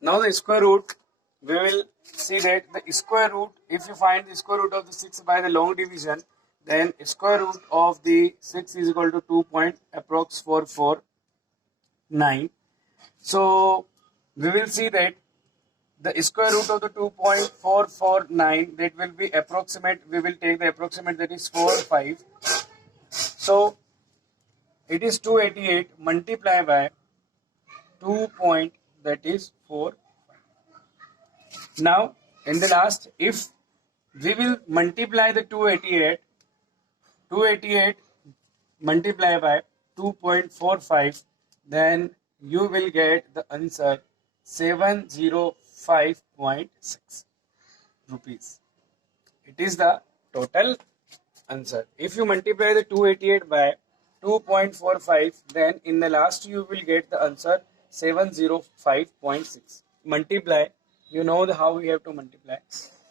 Now the square root, we will see that the square root, if you find the square root of the 6 by the long division, then square root of the 6 is equal to 2.449. So we will see that the square root of the 2.449, that will be approximate. We will take the approximate, that is 4, 5. So it is 288 multiplied by 2 point, that is 4. Now in the last, if we will multiply the 288 multiplied by 2.45, then you will get the answer 705.6 rupees. It is the total answer. If you multiply the 288 by 2.45, then in the last you will get the answer 705.6. Multiply, you know how we have to multiply.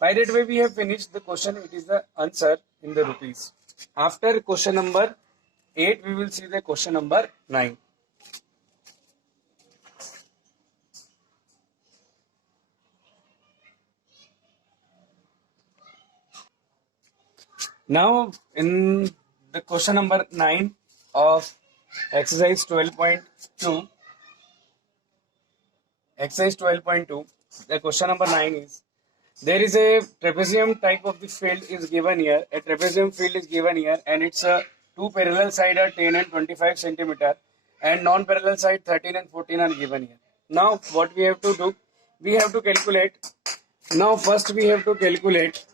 By that way we have finished the question. It is the answer in the rupees. After question number 8, we will see the question number 9. Now in the question number 9 of exercise 12.2, the question number 9 is, there is a trapezium type of the field is given here. A trapezium field is given here, and its two parallel sides are 10 and 25 centimeter, and non-parallel side 13 and 14 are given here. Now what we have to do? We have to calculate. Now first we have to calculate.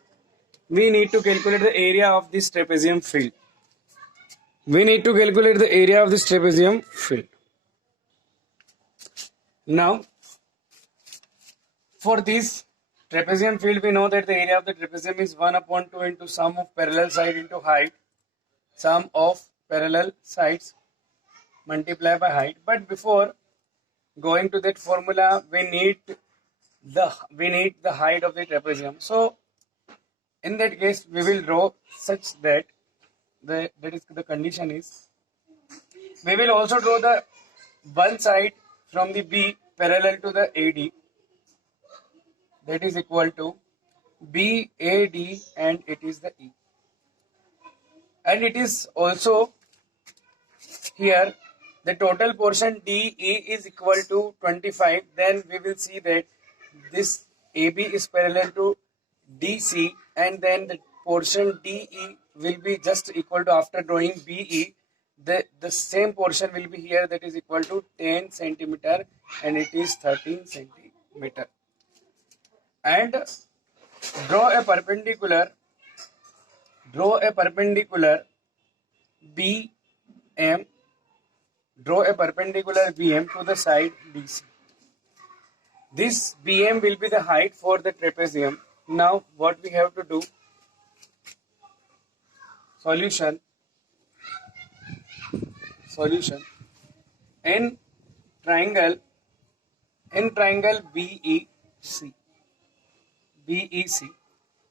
We need to calculate the area of this trapezium field. Now for this trapezium field, we know that the area of the trapezium is 1/2 into sum of parallel side into height. Sum of parallel sides multiplied by height. But before going to that formula, we need the height of the trapezium. So in that case, we will draw such that the condition is, we will also draw the one side from the B parallel to the AD, that is equal to BAD, and it is the E. And it is also here the total portion DE is equal to 25. Then we will see that this AB is parallel to DC, and then the portion DE will be just equal to, after drawing BE, the same portion will be here, that is equal to 10 centimeter, and it is 13 centimeter. And draw a perpendicular BM, to the side DC. This BM will be the height for the trapezium. Now what we have to do? Solution. In triangle BEC,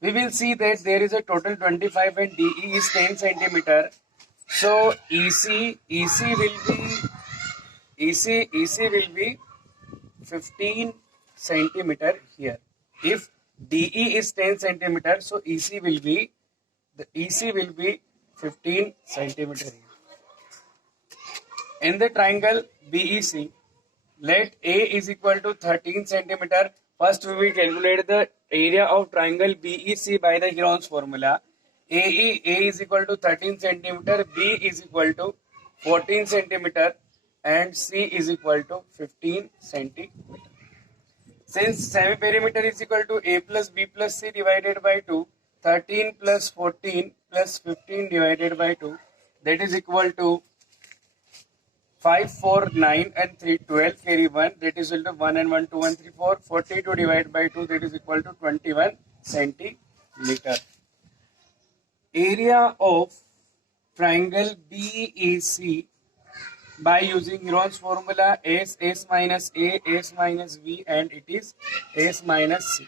we will see that there is a total 25 and DE is 10 centimeter. So EC will be 15 centimeter here. If DE is 10 centimeter, so EC will be 15 centimeter here. In the triangle BEC, let A is equal to 13 centimeter. First we will calculate the area of triangle BEC by the Heron's formula. A is equal to 13 centimeter, B is equal to 14 centimeter, and C is equal to 15 centimeter. Since semi-perimeter is equal to A plus B plus C divided by 2, 13 plus 14 plus 15 divided by 2, that is equal to 5, 4, 9 and 3, 12, carry 1, that is equal to 1 and 1, 2, 1, 3, 4, 42 divided by 2, that is equal to 21 centimeter. Area of triangle BEC by using Heron's formula, S minus A, S minus V, and it is S minus C.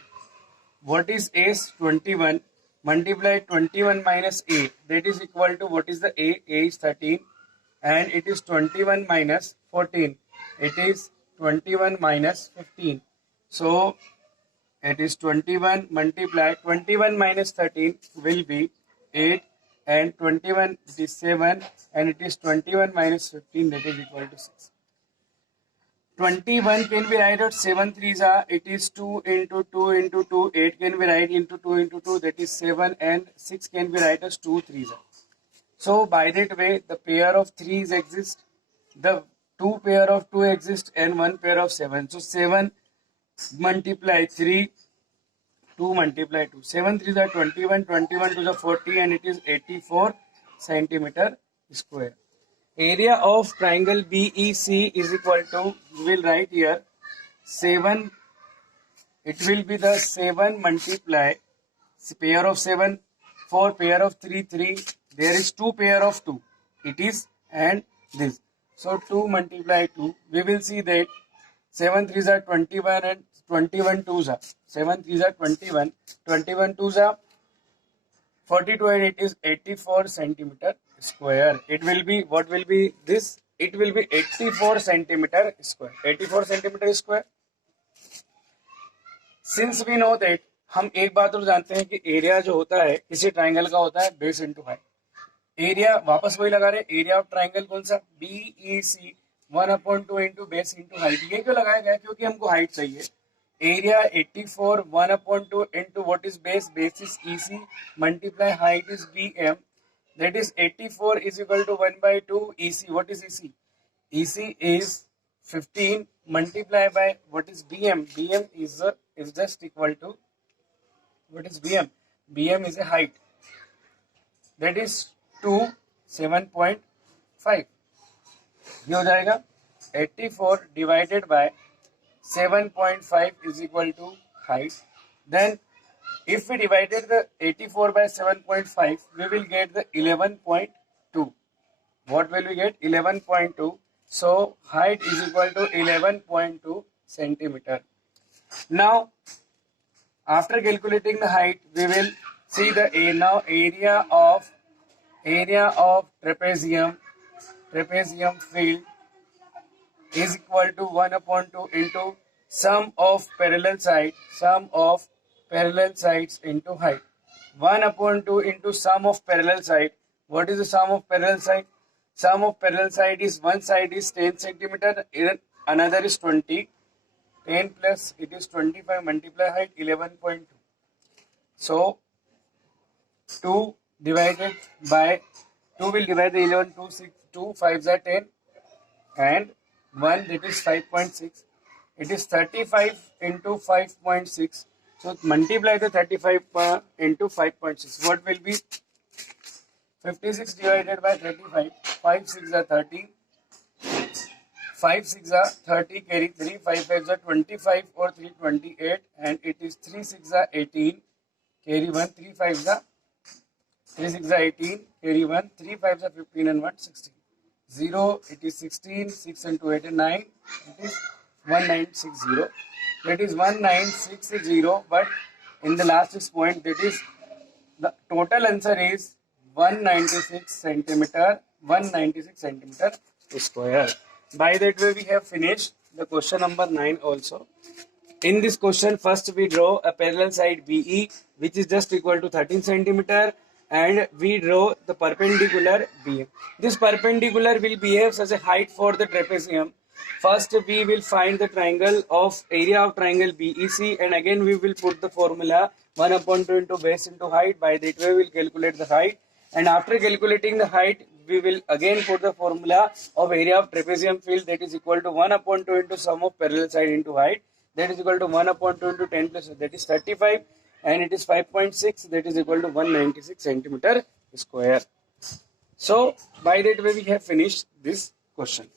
What is S? 21. Multiply 21 minus A, that is equal to, what is the A? A is 13, and it is 21 minus 14. It is 21 minus 15. So it is 21 multiplied 21 minus 13 will be 8, and 21 it is 7, and it is 21 minus 15, that is equal to 6. 21 can be write out 7 3s are, it is 2 into 2 into 2, 8 can be write into 2 into 2, that is 7, and 6 can be write as 2 3s are. So by that way the pair of 3s exist, the 2 pair of 2 exist, and 1 pair of 7. So 7 multiply 3, 2 multiply 2. 7 3s are 21, 21 to the 40, and it is 84 centimeter square. Area of triangle BEC is equal to, we will write here 7, it will be the 7 multiply pair of 7, 4 pair of 3, 3, there is 2 pair of 2, it is, and this. So 2 multiply 2, we will see that 7 3s are 21 and 21 2s are 7 3s are 21, 21 2s are 42, and it is 84 centimeter square. It will be, what will be this? It will be 84 centimeter square. 84 centimeter square. Since we know that, हम एक बात तो जानते हैं कि area जो होता है किसी ट्राइंगल का होता है बेस इंटू हाइट. एरिया वापस वही लगा रहे, एरिया ऑफ ट्राइंगल कौन सा? BEC 1/2 into base into height. ये क्यों लगाया गया? क्योंकि हमको हाइट चाहिए. Area 84 1/2 into what is base? Base is EC multiply height is BM. That is 84 is equal to 1/2 EC. What is EC? EC is 15 multiplied by what is BM? BM is just equal to, what is BM? BM is a height. That is 7.5. ये हो जाएगा 84 divided by 7.5 is equal to height. Then if we divided the 84 by 7.5, we will get the 11.2. What will we get? 11.2. So height is equal to 11.2 centimeter. Now after calculating the height, we will see the area of trapezium field is equal to 1/2 into sum of parallel sides into height. 1/2 into sum of parallel side. What is the sum of parallel side? Sum of parallel side is one side is 10 centimeter, another is 20. 10 plus it is 25 multiply height 11.2. So 2 divided by 2 will divide the 11 2 6 2 5s are 10, and 1, that is 5.6. It is 35 into 5.6. So multiply the 35 into 5.6. What will be? 56 divided by 35. 5 6 are 30. 5 6 are 30. Carry 3. 5 5 are 25 or 3 28. And it is 3 6 are 18. Carry 1. 3 5 are 3 6 are 18. Carry 1. 3 5 are 15 and 1 16. 0, it is 16, 6 and 2 8 and 9, it is 1960. That is 1960, but in the last point, that is the total answer is 196 centimeter square. By that way, we have finished the question number 9 also. In this question, first we draw a parallel side BE, which is just equal to 13 centimeter. And we draw the perpendicular BM. This perpendicular will behave as a height for the trapezium. First we will find the triangle of area of triangle BEC, and again we will put the formula 1/2 into base into height. By that way we will calculate the height, and after calculating the height we will again put the formula of area of trapezium field, that is equal to 1/2 into sum of parallel side into height, that is equal to 1/2 into 10 plus, that is 35. And it is 5.6, that is equal to 196 centimeter square. So by that way we have finished this question.